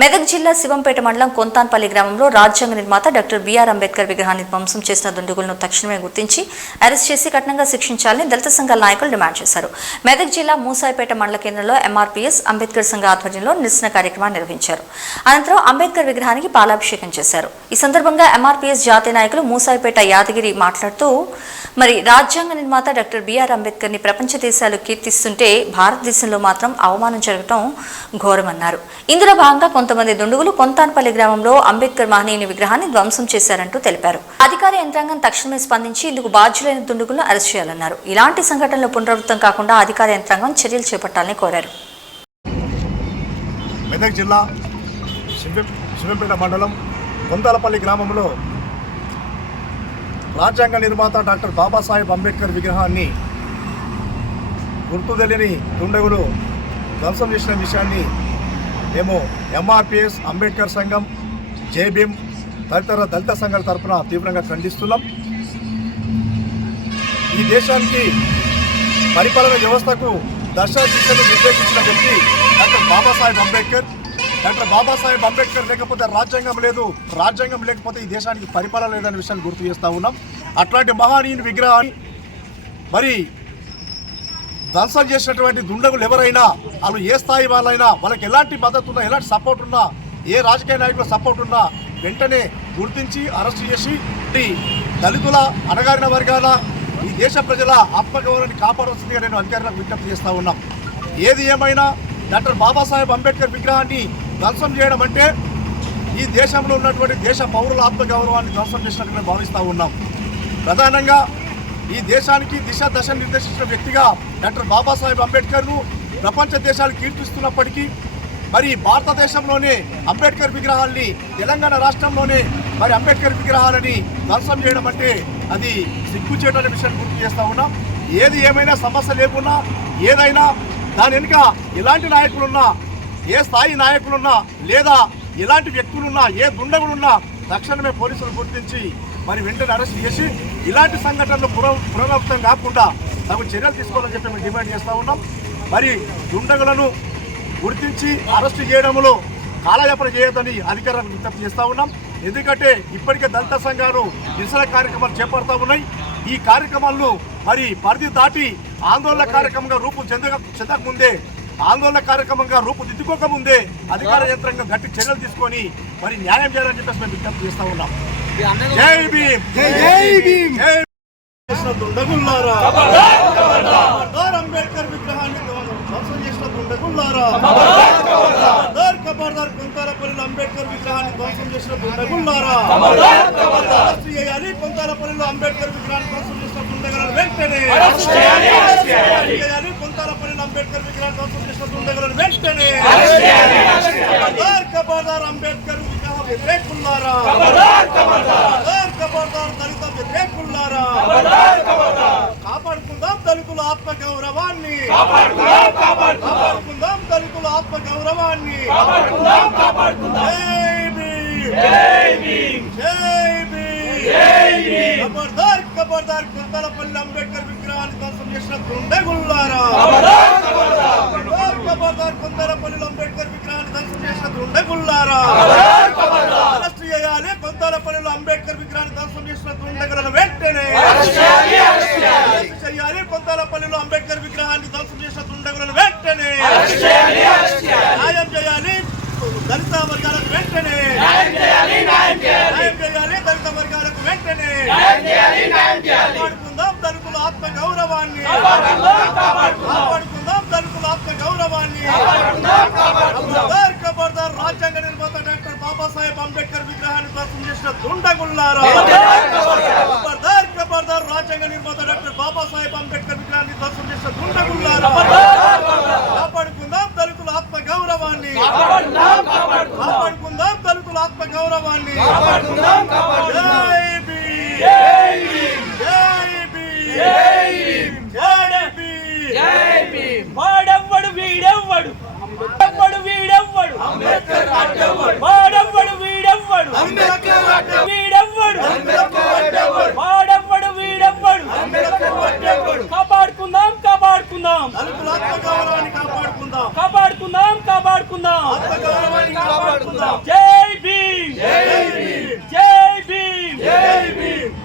మెదక్ జిల్లా శివంపేట మండలం కొంతాన్పల్లి గ్రామంలో రాజ్యాంగ నిర్మాత డాక్టర్ బిఆర్ అంబేద్కర్ విగ్రహాన్ని ధ్వంసం చేసిన దుండగులను తక్షణమే గుర్తించి అరెస్ట్ చేసి కఠినంగా శిక్షించాలని దళిత సంఘాల నాయకులు డిమాండ్ చేశారు. మెదక్ జిల్లా మూసాయిపేట మండల కేంద్రంలో ఎంఆర్పీఎస్ అంబేద్కర్ సంఘ ఆధ్వర్యంలో నిరసన కార్యక్రమాన్ని నిర్వహించారు. అనంతరం అంబేద్కర్ విగ్రహానికి పాలాభిషేకం చేశారు. ఈ సందర్భంగా ఎంఆర్పీఎస్ జాతీయ నాయకులు మూసాయిపేట యాదగిరి మాట్లాడుతూ రాజ్యాంగ నిర్మాత డాక్టర్ బిఆర్ అంబేద్కర్ ని ప్రపంచ దేశాలు కీర్తిస్తుంటే భారతదేశంలో మాత్రం అవమానం జరగడం ఘోరమన్నారు. ఇందులో భాగంగా కొంతమంది దుండగులు కొంతాన్పల్లి గ్రామంలో అంబేద్కర్ మహనీయుని విగ్రహాన్ని ధ్వంసం చేశారంటూ తెలిపారు. అధికార యంత్రాంగం తక్షణమే స్పందించి ఇందుకు బాధ్యులైన దుండగులను అరెస్ట్ చేయాలన్నారు. ఇలాంటి సంఘటనలు పునరావృతం కాకుండా అధికార యంత్రాంగం చర్యలు చేపట్టాలని కోరారు. మెదక్ జిల్లా శివంపేట మండలం కొంతాలపల్లి గ్రామంలో రాజ్యాంగ నిర్మాత డాక్టర్ బాబాసాహెబ్ అంబేద్కర్ విగ్రహాన్ని గుర్తు తెలియని దుండగులు ధ్వంసం చేసిన విషయాన్ని మేము ఎంఆర్పిఎస్ అంబేద్కర్ సంఘం, జేబీఎం తదితర దళిత సంఘాల తరఫున తీవ్రంగా ఖండిస్తున్నాం. ఈ దేశానికి పరిపాలన వ్యవస్థకు దశ దిశను నిర్దేశించిన వ్యక్తి డాక్టర్ బాబాసాహెబ్ అంబేద్కర్. డాక్టర్ బాబాసాహెబ్ అంబేద్కర్ లేకపోతే రాజ్యాంగం లేదు, రాజ్యాంగం లేకపోతే ఈ దేశానికి పరిపాలన లేదనే విషయాన్ని గుర్తు చేస్తూ ఉన్నాం. అట్లాంటి మహనీయుని విగ్రహాన్ని ధ్వంసం చేసినటువంటి దుండగులు ఎవరైనా, వాళ్ళు ఏ స్థాయి వాళ్ళైనా, వాళ్ళకి ఎలాంటి మద్దతు ఉన్నా, ఎలాంటి సపోర్ట్ ఉన్నా, ఏ రాజకీయ నాయకుల సపోర్ట్ ఉన్నా వెంటనే గుర్తించి అరెస్ట్ చేసి దళితుల, అణగారిన వర్గాల, ఈ దేశ ప్రజల ఆత్మగౌరవాన్ని కాపాడవలసిందిగా నేను అధికారులకు విజ్ఞప్తి చేస్తూ ఉన్నాం. ఏది ఏమైనా డాక్టర్ బాబాసాహెబ్ అంబేద్కర్ విగ్రహాన్ని ధ్వంసం చేయడం అంటే ఈ దేశంలో ఉన్నటువంటి దేశ పౌరుల ఆత్మగౌరవాన్ని ధ్వంసం చేసినట్టు మేము భావిస్తూ ఉన్నాం. ప్రధానంగా ఈ దేశానికి దిశ దశ నిర్దేశించిన వ్యక్తిగా డాక్టర్ బాబాసాహెబ్ అంబేద్కర్ను ప్రపంచ దేశాలు కీర్తిస్తున్నప్పటికీ భారతదేశంలోనే అంబేద్కర్ విగ్రహాల్ని, తెలంగాణ రాష్ట్రంలోనే అంబేద్కర్ విగ్రహాలని ధ్వంసం చేయడం అంటే అది సిగ్గుచేటనే విషయాన్ని గుర్తు చేస్తూ ఉన్నాం. ఏది ఏమైనా సమస్య లేకున్నా, ఏదైనా దాని వెనుక ఎలాంటి నాయకులున్నా, ఏ స్థాయి నాయకులున్నా, లేదా ఎలాంటి వ్యక్తులున్నా, ఏ దుండగులున్నా తక్షణమే పోలీసులు గుర్తించి వెంటనే అరెస్ట్ చేసి ఇలాంటి సంఘటనలు పునరావృతం కాకుండా తగు చర్యలు తీసుకోవాలని చెప్పి మేము డిమాండ్ చేస్తూ ఉన్నాం. దుండగులను గుర్తించి అరెస్టు చేయడంలో కాలయాపన చేయొద్దని అధికారులకు విజ్ఞప్తి చేస్తూ ఉన్నాం. ఎందుకంటే ఇప్పటికే దళిత సంఘాలు నిరసన కార్యక్రమాలు చేపడతా ఉన్నాయి. ఈ కార్యక్రమాలను పరిధి దాటి ఆందోళన కార్యక్రమంగా రూపు చెందకముందే, ఆందోళన కార్యక్రమంగా రూపుదిద్దుకోకముందే అధికార యంత్రాంగం గట్టి చర్యలు తీసుకొని న్యాయం చేయాలని చెప్పేసి మేము విజ్ఞప్తి చేస్తూ ఉన్నాం. జై భీమ్, జై భీమ్. దుండగుల్లారా, అంబేద్కర్ విగ్రహాన్ని ధ్వంసం చేసిన దుండగుల్లారా, ఖబర్దార్ కొంతాలపల్లిలో అంబేద్కర్ విగ్రహాన్ని ధ్వంసం చేసిన దుండగుల్లారా, అరెస్ట్ చేయాలి. కొంతాలపల్లిలో అంబేద్కర్ విగ్రహాన్ని ధ్వంసం చేసిన దుండగులను వెంటనే చేయాలి. కొంతాలపల్లిలో అంబేద్కర్ విగ్రహాన్ని ధ్వంసం చేసిన దుండగులను వెంటనే ఖబర్దార్ అంబేద్కర్ విగ్రహ వ్యతిరేకుల్లారా, ఖబర్దార్ దళిత వ్యతిరేకుల్లారా, కాపాడుకుందాం దళితుల ఆత్మగౌరవాన్ని, కాపాడుకుందాం దళితుల ఆత్మగౌరవాన్ని. ఖబర్దార్ కొంతాలపల్లి అంబేద్కర్ విగ్రహాన్ని ధ్వంసం చేసిన దుండగుల్లారా, ఖబర్దార్ కొంతాలపల్లిలో అంబేద్కర్ విగ్రహాన్ని ధ్వంసం చేసిన దుండగుల్లారా, అరెస్ట్ చేయాలి. కొంతాలపల్లిలో అంబేద్కర్ విగ్రహాన్ని ధ్వంసం చేసిన దుండగులను వెంటనే చేయాలి. కొంతాలపల్లిలో అంబేద్కర్ విగ్రహాన్ని ధ్వంసం చేసిన దుండగులను వెంటనే న్యాయం చేయాలి. దళిత వర్గాలకు వెంటనే న్యాయం చేయాలి. దళిత వర్గాలకు వెంటనే కాపాడుకుందాం దళితుల ఆత్మగౌరవాన్ని, కాపాడుకుందాం దళితుల ఆత్మగౌరవాన్ని. ఖబర్దార్ రాజ్యాంగ నిర్మాత డాక్టర్ బాబాసాహెబ్ అంబేద్కర్ విగ్రహాన్ని ధ్వంసం చేసిన దుండగుల్లారా, ఖబర్దార్ రాజ్యాంగ నిర్మాత డాక్టర్ బాబాసాహెబ్ అంబేద్కర్ విగ్రహాన్ని ధ్వంసం చేసిన దుండగుల్లారా, కాపాడుకుందాం దళితుల ఆత్మగౌరవాన్ని, కాపాడుకుందాం దళితుల ఆత్మగౌరవాన్ని. జై భీమ్, జై భీమ్, జై భీమ్, జై భీమ్, జై భీమ్. వాడెవ్వడు వీడెవ్వడు, వీడెవ్వడు అంబేద్కర్ అడ్డెవ్వడు, వాడెవ్వడు వీడెవ్వడు అంబేద్కర్ అడ్డెవ్వడు, వీడెవ్వడు అంబేద్కర్ అడ్డెవ్వడు, వాడెవ్వడు వీడెవ్వడు అంబేద్కర్ అడ్డెవ్వడు. కాపాడుకుందాం, కాపాడుకుందాం దళితుల ఆత్మగౌరవాన్ని కాపాడుకుందాం, కాపాడుకుందాం, కాపాడుకుందాం ఆత్మగౌరవాన్ని కాపాడుకుందాం. జై భీమ్ జై భీమ్ జై భీమ్